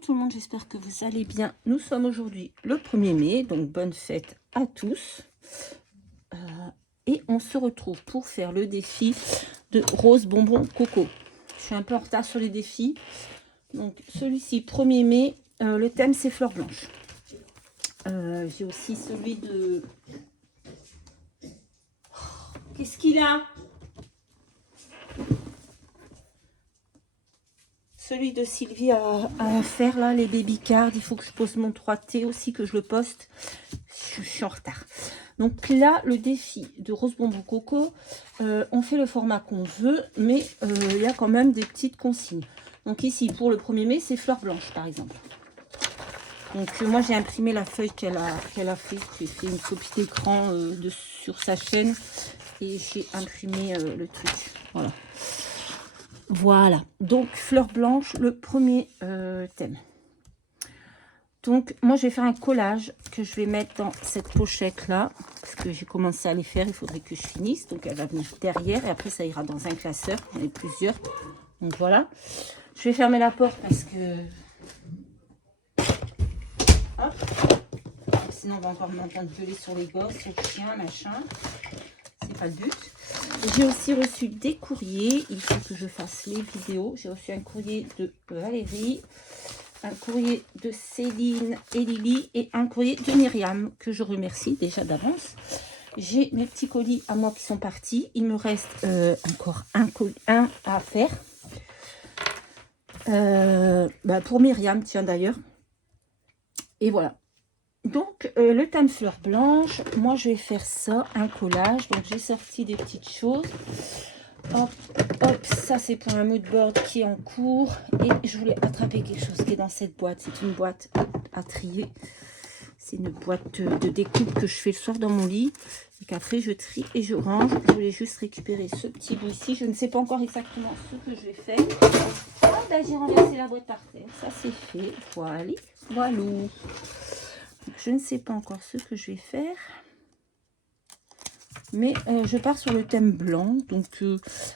tout le monde, j'espère que vous allez bien. Nous sommes aujourd'hui le 1er mai, donc bonne fête à tous. Et on se retrouve pour faire le défi de rose bonbon coco. Je suis un peu en retard sur les défis. Donc celui-ci, 1er mai, le thème c'est fleurs blanches. J'ai aussi celui de... Qu'est-ce qu'il a? Celui de Sylvie à faire là, les baby cards. Il faut que je pose mon 3T aussi, que je le poste. Je suis en retard. Donc là, le défi de rose bonbon coco, on fait le format qu'on veut, mais il y a quand même des petites consignes. Donc ici, pour le 1er mai, c'est fleurs blanches, par exemple. Donc moi, j'ai imprimé la feuille qu'elle a fait. J'ai fait une copie d'écran sur sa chaîne et j'ai imprimé le truc. Voilà. Voilà, donc fleurs blanches, le premier thème. Donc moi je vais faire un collage que je vais mettre dans cette pochette là, parce que j'ai commencé à les faire, il faudrait que je finisse. Donc elle va venir derrière et après ça ira dans un classeur, il y en a plusieurs. Donc voilà, je vais fermer la porte parce que... Hop. Sinon on va encore m'entendre gueuler sur les gosses, les chiens, machin. C'est pas le but. J'ai aussi reçu des courriers. Il faut que je fasse les vidéos. J'ai reçu un courrier de Valérie, un courrier de Céline et Lily et un courrier de Myriam que je remercie déjà d'avance. J'ai mes petits colis à moi qui sont partis. Il me reste encore un à faire. Pour Myriam, tiens d'ailleurs. Et voilà. Donc, le thème fleurs blanches, moi je vais faire ça, un collage. Donc, j'ai sorti des petites choses. Hop, hop, ça c'est pour un mood board qui est en cours. Et je voulais attraper quelque chose qui est dans cette boîte. C'est une boîte à trier. C'est une boîte de découpe que je fais le soir dans mon lit. Et qu'après je trie et je range. Je voulais juste récupérer ce petit bout ici. Je ne sais pas encore exactement ce que je vais faire. Ah, ben, j'ai renversé la boîte par terre. Ça c'est fait. Voilà. Voilà. Je ne sais pas encore ce que je vais faire. Mais je pars sur le thème blanc. Donc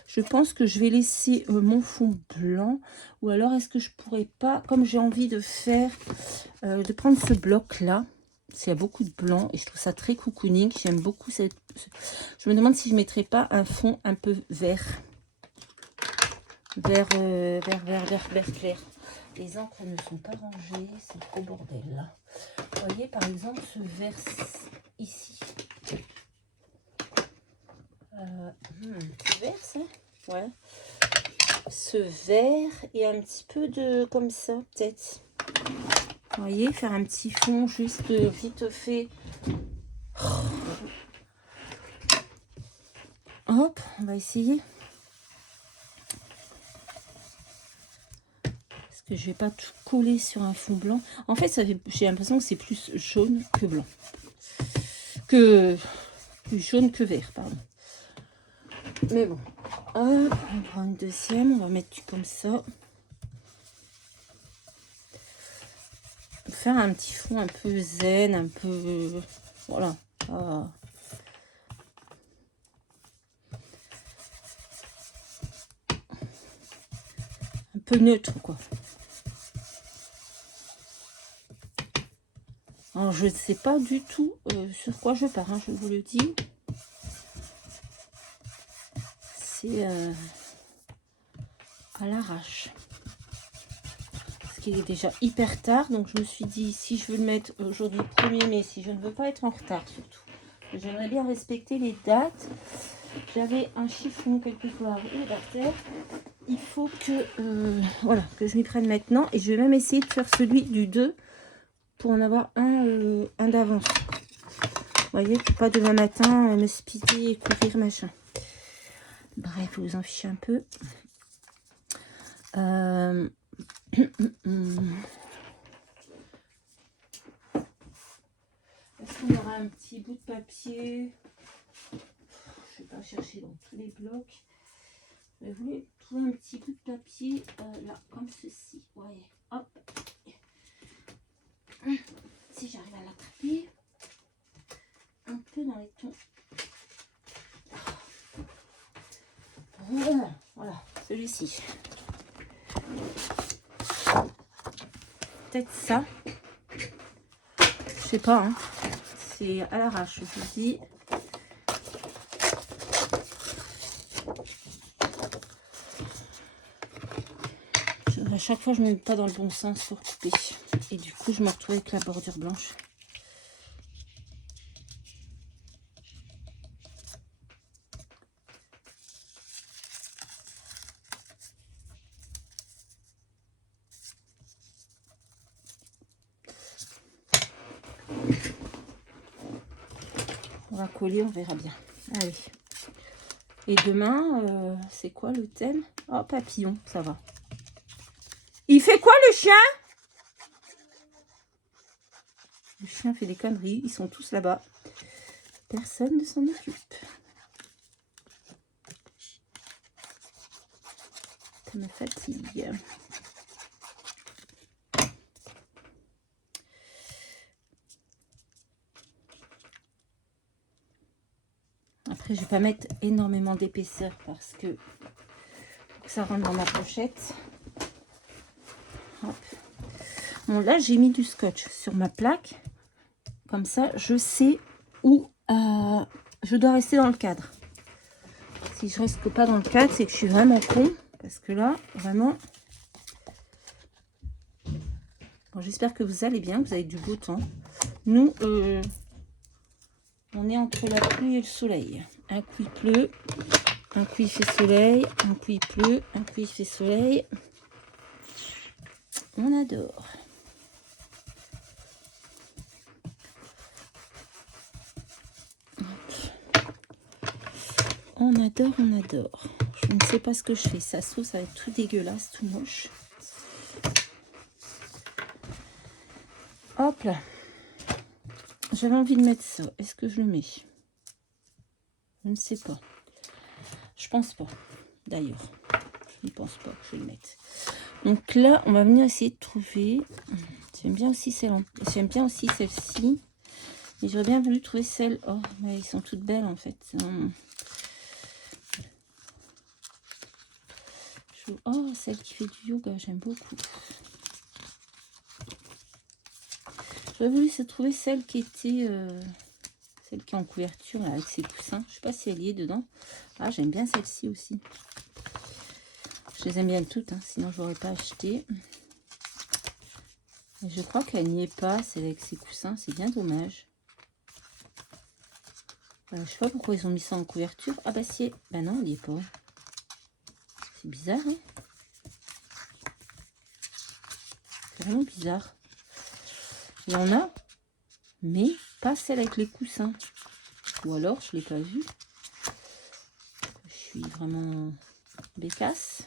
je pense que je vais laisser mon fond blanc. Ou alors est-ce que je pourrais pas, comme j'ai envie de faire, de prendre ce bloc là. Parce qu'il y a beaucoup de blanc et je trouve ça très cocooning. J'aime beaucoup cette... Je me demande si je ne mettrais pas un fond un peu vert. Vert clair. Les encres ne sont pas rangées. C'est trop bordel là. Vous voyez par exemple ce vert ici. Ce vert ça? Ouais. Ce vert et un petit peu de comme ça peut-être. Vous voyez, faire un petit fond juste vite fait. Hop, on va essayer. Parce que je vais pas tout coller sur un fond blanc. En fait, j'ai l'impression que c'est plus jaune que blanc. Plus jaune que vert, pardon. Mais bon. Hop, on prend une deuxième. On va mettre comme ça. Faire un petit fond un peu zen, un peu... Voilà. Ah. Un peu neutre, quoi. Alors, je ne sais pas du tout sur quoi je pars, hein, je vous le dis. C'est à l'arrache. Parce qu'il est déjà hyper tard, donc je me suis dit, si je veux le mettre aujourd'hui 1er mai, si je ne veux pas être en retard surtout. J'aimerais bien respecter les dates. J'avais un chiffon quelque part par terre. Il faut que, voilà, que je m'y prenne maintenant. Et je vais même essayer de faire celui du 2 pour en avoir un d'avance. Vous voyez, pour pas demain matin me speeder et courir machin. Bref, vous en fichez un peu. Est-ce qu'on aura un petit bout de papier? Je vais pas chercher dans tous les blocs. Je voulais trouver un petit bout de papier là, comme ceci. Ouais, hop. Si j'arrive à l'attraper. Un peu dans les tons. Voilà, celui-ci. peut-être ça. Je sais pas, hein. C'est à l'arrache, je vous dis. À chaque fois, je ne me mets pas dans le bon sens pour couper. Et du coup, je me retrouve avec la bordure blanche. On va coller, on verra bien. Allez. Et demain, c'est quoi le thème? Oh, papillon, ça va. Il fait quoi le chien? Le chien fait des conneries, ils sont tous là-bas. Personne ne s'en occupe. Ça me fatigue. Après, je vais pas mettre énormément d'épaisseur parce que ça rentre dans ma pochette. Hop. Bon, là, j'ai mis du scotch sur ma plaque. Comme ça, je sais où je dois rester dans le cadre. Si je reste pas dans le cadre, c'est que je suis vraiment con. Parce que là, vraiment... Bon, j'espère que vous allez bien, que vous avez du beau temps. Nous, on est entre la pluie et le soleil. Un coup il pleut, un coup il fait soleil, un coup il pleut, un coup il fait soleil. On adore. On adore, on adore. Je ne sais pas ce que je fais. Ça sauce, ça va être tout dégueulasse, tout moche. Hop là. J'avais envie de mettre ça. Est-ce que je le mets? Je ne sais pas. Je pense pas. D'ailleurs, je ne pense pas que je vais le mettre. Donc là, on va venir essayer de trouver. J'aime bien aussi celle-ci. Mais j'aurais bien voulu trouver celle. Oh, mais ils sont toutes belles en fait. Oh, celle qui fait du yoga, j'aime beaucoup. J'aurais voulu trouver celle qui était... celle qui est en couverture là, avec ses coussins. Je sais pas si elle y est dedans. Ah, j'aime bien celle-ci aussi. Je les aime bien toutes, hein, sinon je n'aurais pas acheté. Et je crois qu'elle n'y est pas, celle avec ses coussins. C'est bien dommage. Je sais pas pourquoi ils ont mis ça en couverture. Ah bah si, bah non, elle n'y est pas. C'est bizarre, hein. C'est vraiment bizarre. Il y en a, mais pas celle avec les coussins. Ou alors, je ne l'ai pas vue. Je suis vraiment bécasse.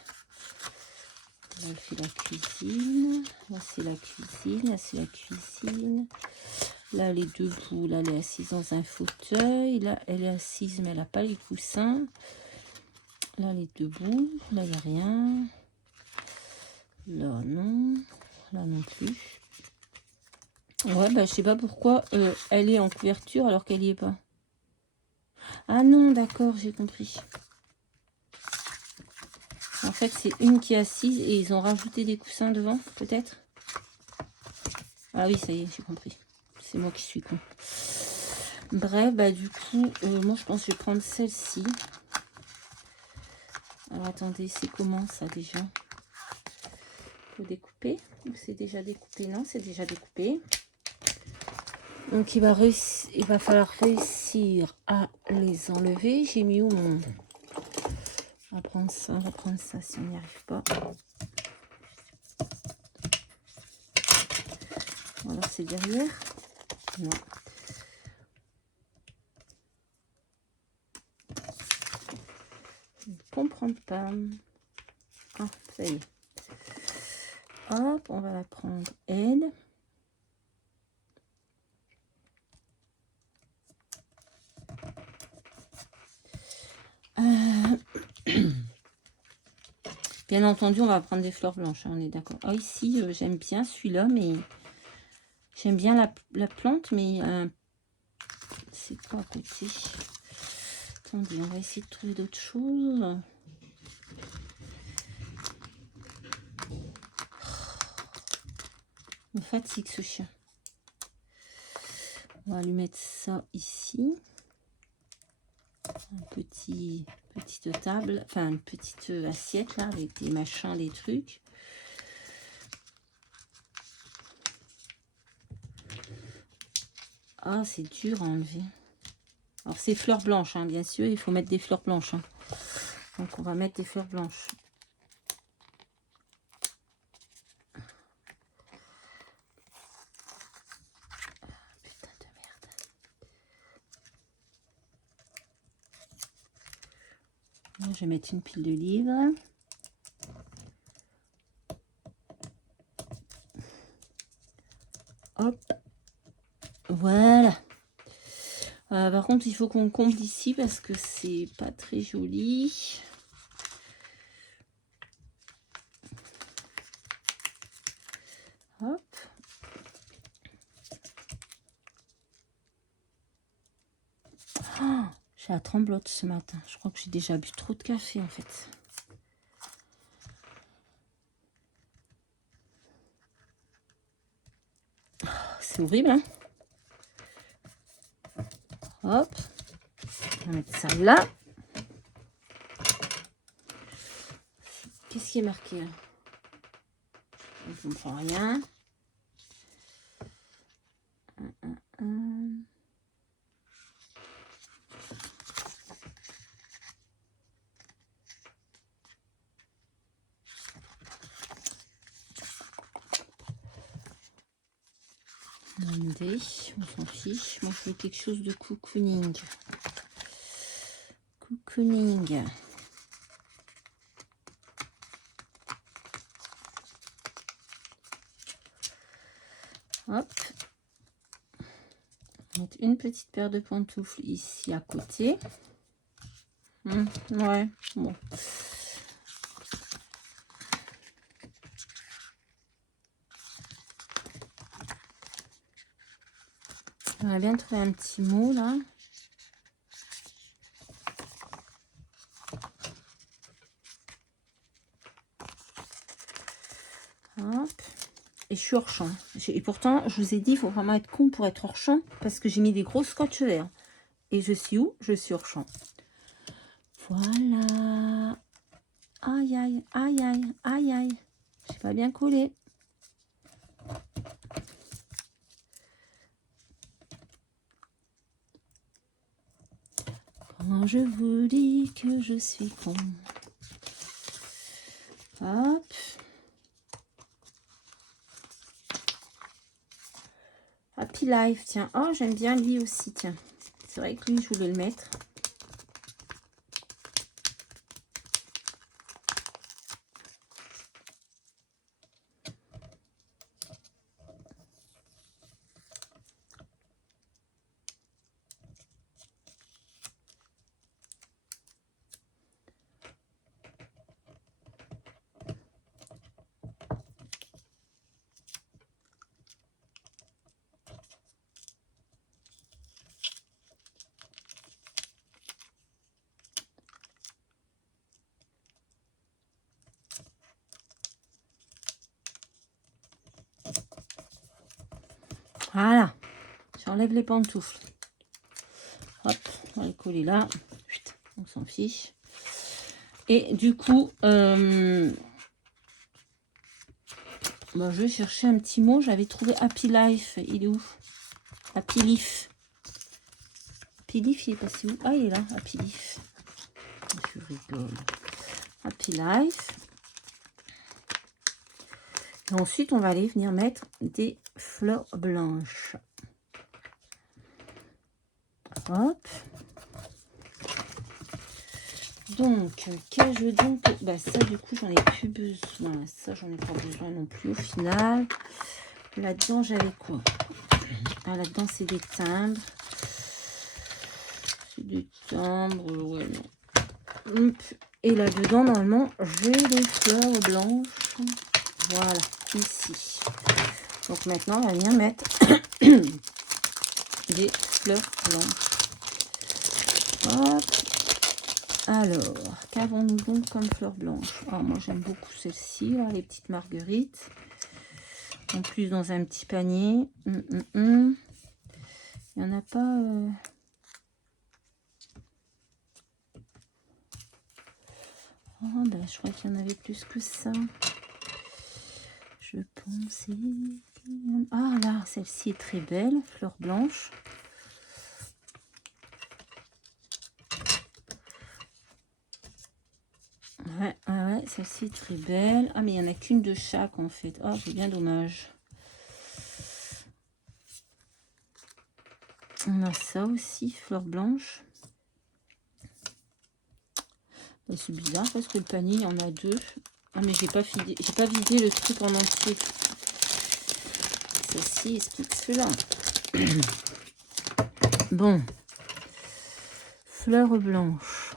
Là, c'est la cuisine. Là, c'est la cuisine. Là, c'est la cuisine. Là, elle est debout. Là, elle est assise dans un fauteuil. Là, elle est assise, mais elle n'a pas les coussins. Là, elle est debout. Là, il n'y a rien. Là, non. Là, non plus. Ouais, bah, je sais pas pourquoi elle est en couverture alors qu'elle n'y est pas. Ah non, d'accord, j'ai compris. En fait, c'est une qui est assise et ils ont rajouté des coussins devant, peut-être. Ah oui, ça y est, j'ai compris. C'est moi qui suis con. Bref, bah du coup, moi je pense que je vais prendre celle-ci. Alors attendez, c'est comment ça déjà? Faut découper. C'est déjà découpé? Non, c'est déjà découpé. Donc il va falloir réussir à les enlever. J'ai mis où mon... On va prendre ça si on n'y arrive pas. Alors c'est derrière. Non. Je ne comprends pas. Ah, ça y est. Hop, on va la prendre elle. Bien entendu, on va prendre des fleurs blanches, hein, on est d'accord. Ah, ici, j'aime bien celui-là, mais j'aime bien la plante, mais c'est quoi à côté? Attendez, on va essayer de trouver d'autres choses. Me fatigue ce chien. On va lui mettre ça ici. Petite table, enfin une petite assiette là avec des machins, des trucs. Ah, c'est dur à enlever. Alors c'est fleurs blanches, hein, bien sûr, il faut mettre des fleurs blanches. Hein. Donc on va mettre des fleurs blanches. Putain de merde. Là, je vais mettre une pile de livres. Hop. Voilà. Par contre, il faut qu'on comble ici parce que c'est pas très joli. Hop. Oh, j'ai la tremblote ce matin. Je crois que j'ai déjà bu trop de café en fait. Oh, c'est horrible, hein? Hop. On va mettre ça là. Qu'est-ce qui est marqué là? Je ne comprends rien. On s'en fiche. Moi, je fais quelque chose de cocooning. Cocooning. Hop. Mettre une petite paire de pantoufles ici à côté. Ouais, bon. On va bien trouver un petit mot là. Hop. Et je suis hors champ. Et pourtant, je vous ai dit, il faut vraiment être con pour être hors champ parce que j'ai mis des gros scotch verts. Et je suis où? Je suis hors champ. Voilà. Aïe, aïe, aïe, aïe, aïe, aïe. J'ai pas bien collé. Quand je vous dis que je suis con. Hop. Happy Life, tiens. Oh, j'aime bien lui aussi, tiens. C'est vrai que lui, je voulais le mettre. Voilà. J'enlève les pantoufles. Hop, on va les coller là. On s'en fiche. Et du coup, je vais chercher un petit mot. J'avais trouvé Happy Life. Il est où? Happy Leaf. Happy Leaf, il est passé où? Ah, il est là, Happy Leaf. Je rigole. Happy Life. Et ensuite, on va aller venir mettre des fleurs blanches. Hop. Donc, qu'ai-je donc? Bah, ça, du coup, j'en ai plus besoin. Ça, j'en ai pas besoin non plus au final. Là-dedans, j'avais quoi? Ah, là-dedans, c'est des timbres. C'est des timbres, ouais, non. Et là-dedans, normalement, j'ai des fleurs blanches. Voilà, ici. Donc, maintenant, on va venir mettre des fleurs blanches. Hop. Alors, qu'avons-nous donc comme fleurs blanches? Alors, moi, j'aime beaucoup celle-ci, les petites marguerites. En plus, dans un petit panier. Il n'y en a pas... Oh, ben, je crois qu'il y en avait plus que ça. Je pensais... Ah là, celle-ci est très belle. Fleur blanche. Ouais, celle-ci est très belle. Ah, mais il n'y en a qu'une de chaque en fait. Oh, c'est bien dommage. On a ça aussi, fleur blanche. C'est bizarre parce que le panier, il y en a deux. Ah, mais j'ai pas vidé le truc en entier. Celle-ci explique cela. Bon. Fleur blanche.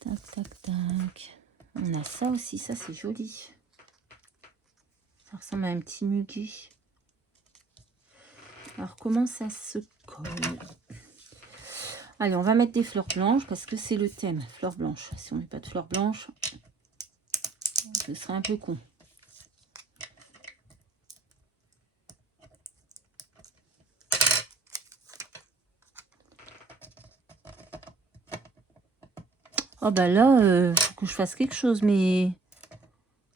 Tac, tac, tac. On a ça aussi, ça c'est joli. Ça ressemble à un petit muguet. Alors comment ça se colle? Allez, on va mettre des fleurs blanches parce que c'est le thème, fleurs blanches. Si on met pas de fleurs blanches, ce serait un peu con. Oh bah là, faut que je fasse quelque chose, mais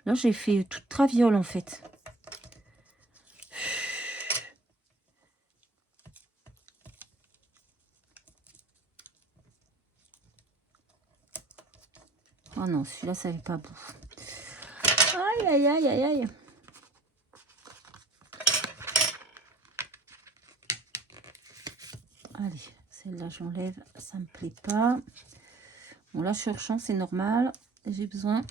là j'ai fait toute traviole en fait. Oh non, celui-là ça n'est pas beau. Aïe aïe aïe aïe aïe. Allez, celle-là j'enlève, ça me plaît pas. Bon là cherchant c'est normal, j'ai besoin.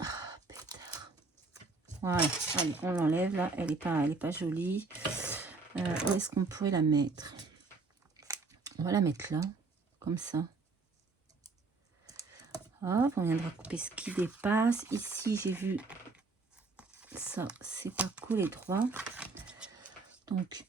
Ah pétard. Voilà, allez, on l'enlève là, elle est pas jolie. Où est-ce qu'on pourrait la mettre? On va la mettre là, comme ça. Hop, on viendra couper ce qui dépasse. Ici, j'ai vu ça, c'est pas collé droit. Donc,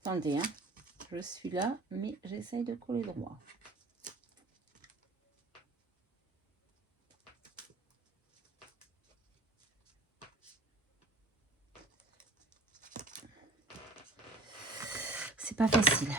attendez, hein. Je suis là, mais j'essaye de coller droit. C'est pas facile.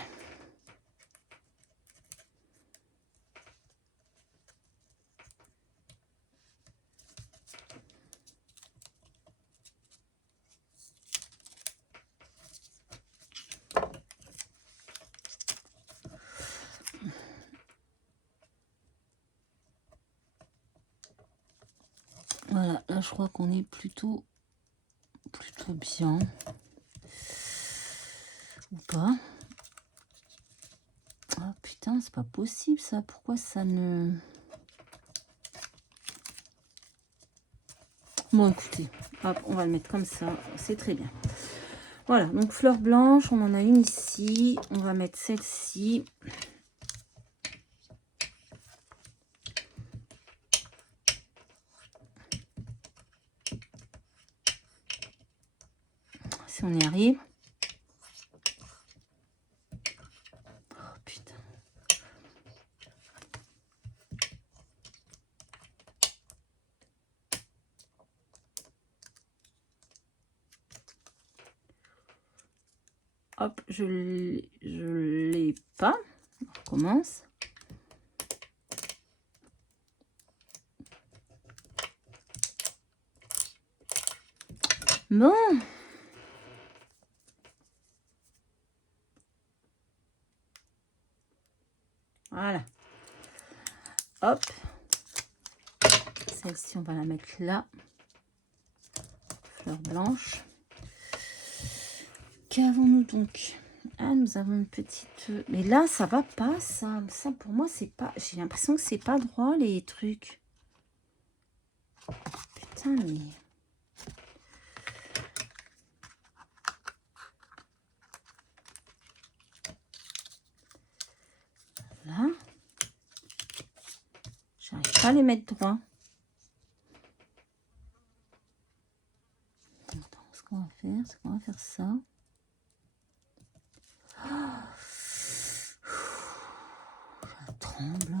Voilà, là je crois qu'on est plutôt bien. Ou pas. Ah putain, c'est pas possible ça. Pourquoi ça ne... Bon écoutez, hop, on va le mettre comme ça. C'est très bien. Voilà, donc fleur blanche, on en a une ici. On va mettre celle-ci. Si on y arrive. Oh putain. Hop, je l'ai pas. On recommence. Bon. Voilà. Hop. Celle-ci, on va la mettre là. Fleur blanche. Qu'avons-nous donc? Ah, nous avons une petite... Mais là, ça va pas, ça. Ça, pour moi, c'est pas... J'ai l'impression que c'est pas droit, les trucs. Putain, mais... pas les mettre droits. Attends, ce qu'on va faire, c'est qu'on va faire ça. Ça tremble.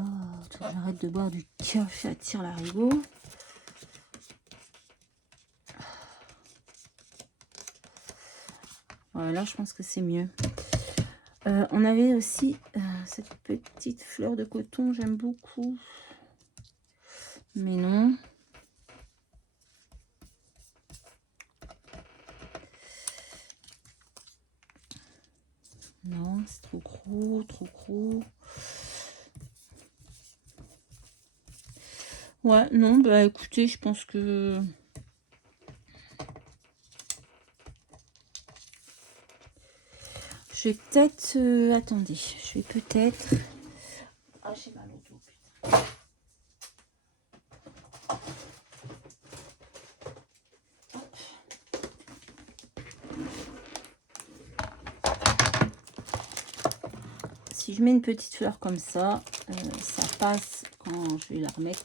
J'arrête de boire du café à tire-larigot. Voilà, je pense que c'est mieux. On avait aussi cette petite fleur de coton, j'aime beaucoup. Mais non. Non, c'est trop gros, trop gros. Ouais, non, bah écoutez, je pense que... Je vais peut-être... attendez, je vais peut-être... Ah, j'ai mal au dos, putain. Si je mets une petite fleur comme ça, ça passe quand je vais la remettre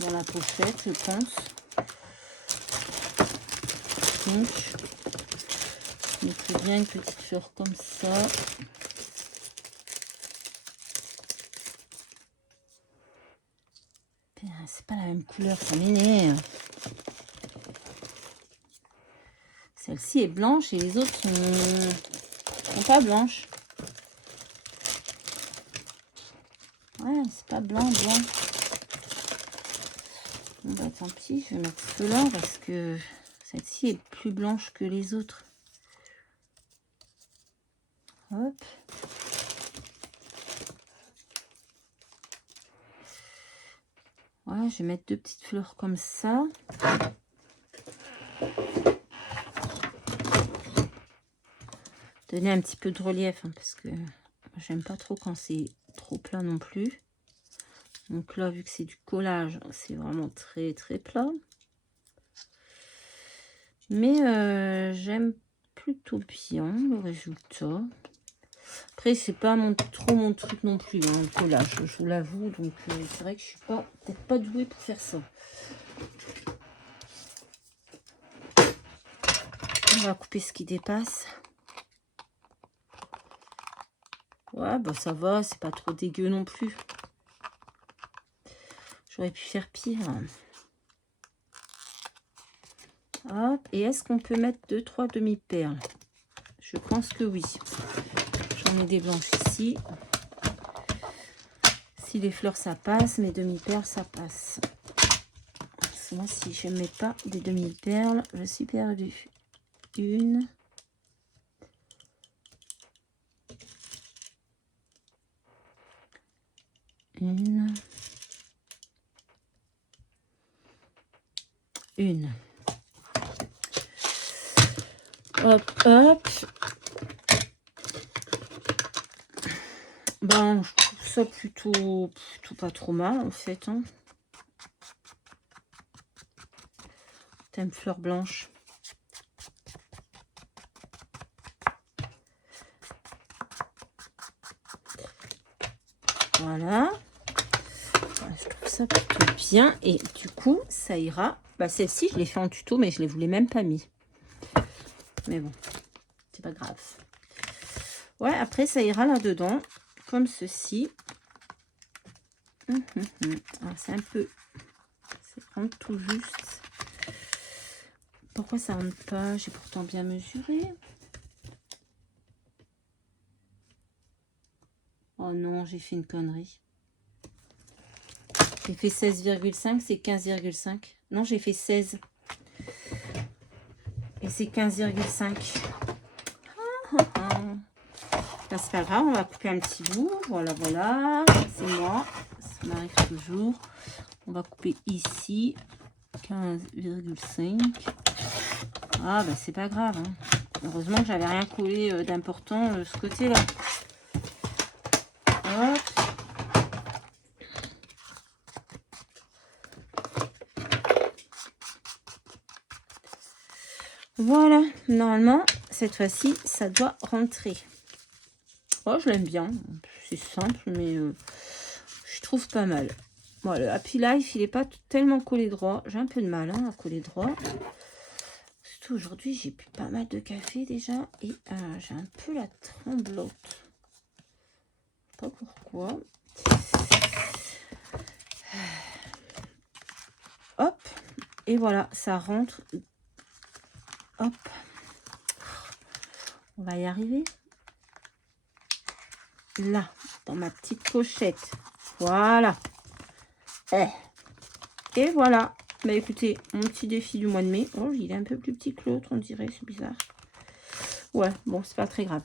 dans la pochette, je pense. Donc, je mettrai bien une petite fleur comme ça. C'est pas la même couleur, ça m'énerve. Celle-ci est blanche et les autres sont pas blanches. Ouais, c'est pas blanc. Bon bah tant pis, je vais mettre cela parce que celle-ci est plus blanche que les autres. Hop. Voilà, je vais mettre deux petites fleurs comme ça. Donner un petit peu de relief, hein, parce que j'aime pas trop quand c'est trop plat non plus. Donc là, vu que c'est du collage, c'est vraiment très très plat. Mais j'aime plutôt bien le résultat. Après, c'est pas trop mon truc non plus, hein, le collage, je vous l'avoue. Donc c'est vrai que je suis peut-être pas douée pour faire ça. On va couper ce qui dépasse. Ouais, bah ça va, c'est pas trop dégueu non plus. J'aurais pu faire pire. Hop, et est-ce qu'on peut mettre 2-3 demi-perles? Je pense que oui. J'en ai des blanches ici. Si les fleurs ça passe, mes demi-perles ça passe. Moi, si je ne mets pas des demi-perles, je suis perdue. Une. Une. Hop, hop. Ben, je trouve ça plutôt pas trop mal, en fait. Hein. Thème fleur blanche. Voilà. Je trouve ça plutôt bien. Et du coup, ça ira. Bah, celle-ci, je l'ai fait en tuto, mais je ne les voulais même pas mis. Mais bon, c'est pas grave. Ouais, après, ça ira là-dedans, comme ceci. C'est un peu... C'est vraiment tout juste. Pourquoi ça rentre pas? J'ai pourtant bien mesuré. Oh non, j'ai fait une connerie. J'ai fait 16,5, c'est 15,5. Non, j'ai fait 16. Et c'est 15,5. C'est pas grave, on va couper un petit bout. Voilà, voilà. C'est moi. Ça m'arrive toujours. On va couper ici. 15,5. Ah, bah c'est pas grave. Hein. Heureusement que j'avais rien collé d'important de ce côté-là. Hop. Voilà, normalement, cette fois-ci, ça doit rentrer. Oh, je l'aime bien. C'est simple, mais je trouve pas mal. Bon, le Happy Life, il n'est pas tellement collé droit. J'ai un peu de mal à coller droit. Surtout aujourd'hui, j'ai bu pas mal de café déjà. Et j'ai un peu la tremblote. Je sais pas pourquoi. Hop. Et voilà, ça rentre. Hop. On va y arriver. Là, dans ma petite pochette. Voilà. Et voilà. Bah écoutez, mon petit défi du mois de mai. Oh, il est un peu plus petit que l'autre, on dirait. C'est bizarre. Ouais, bon, c'est pas très grave.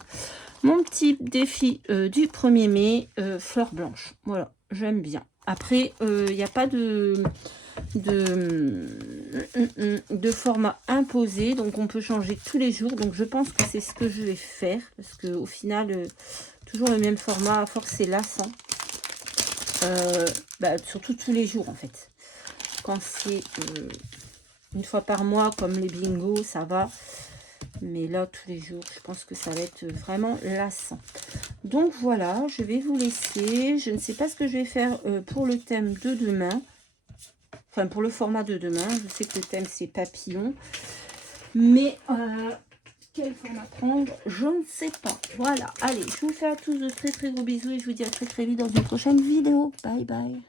Mon petit défi du 1er mai, fleurs blanches. Voilà, j'aime bien. Après, il n'y a pas de format imposé, donc on peut changer tous les jours. Donc je pense que c'est ce que je vais faire, parce que au final, toujours le même format, à force c'est lassant. Surtout tous les jours en fait. Quand c'est une fois par mois, comme les bingos, ça va. Mais là, tous les jours, je pense que ça va être vraiment lassant. Donc voilà, je vais vous laisser. Je ne sais pas ce que je vais faire pour le thème de demain. Enfin, pour le format de demain. Je sais que le thème, c'est papillon. Mais quel format prendre, je ne sais pas. Voilà, allez, je vous fais à tous de très très gros bisous et je vous dis à très très vite dans une prochaine vidéo. Bye bye.